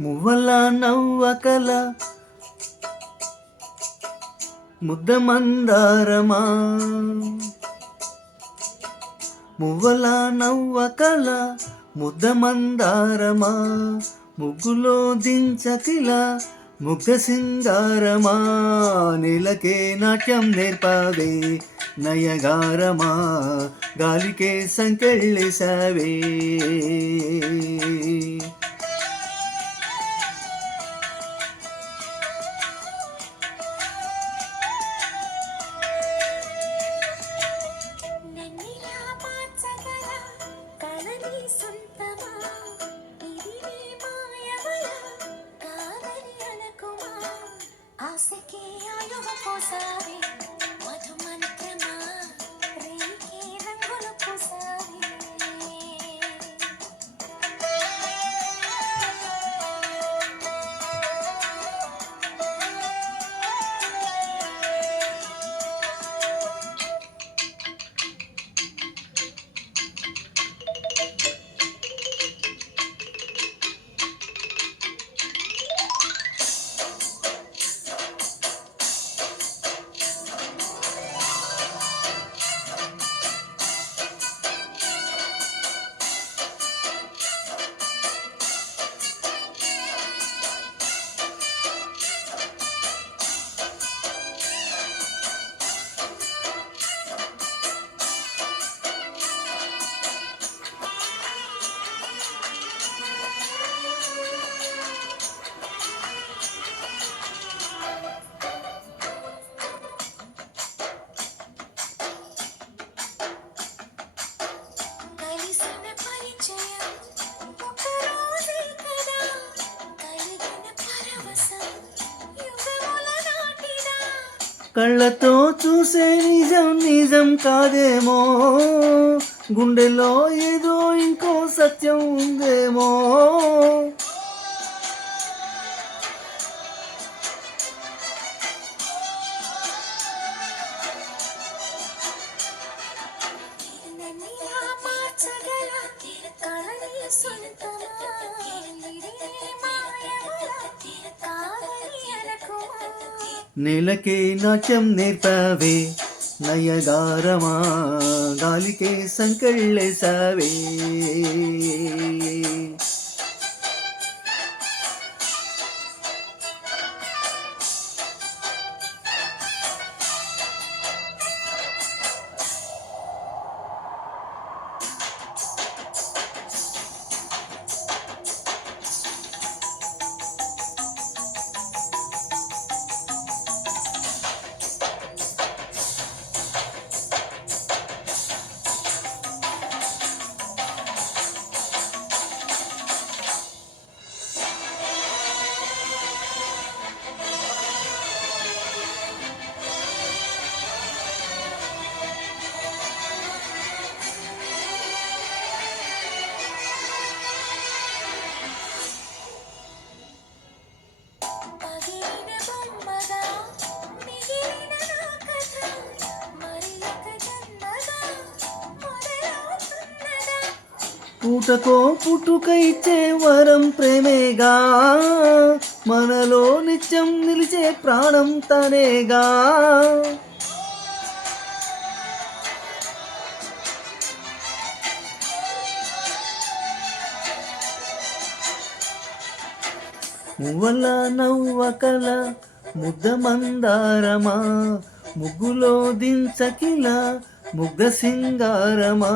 మువ్వల నవ్వకల ముద్ద మందారమా, మువ్వల నవ్వకల ముద్ద మందారమా, ముగ్గులో దించకిల ముగ్గ సింగారమా, నీలకే నాట్యం నేర్పావే నయగారమా, గాలికే సంకెళ్ళేసావే. కళ్ళతో చూసే నిజం నిజం కాదేమో, గుండెలో ఏదో ఇంకో సత్యం ఉందేమో. నీలకే నాట్యం నేర్పావే నయగారమా, గాలికే సంకెళ్ళేసావే. పూటకో పుట్టుక ఇచ్చే వరం ప్రేమేగా, మనలో నిత్యం నిలిచే ప్రాణం తనేగా. మువ్వల నవ్వకల ముద్ద మందారమా, ముగ్గులో దించకిల ముగ్గ సింగారమా.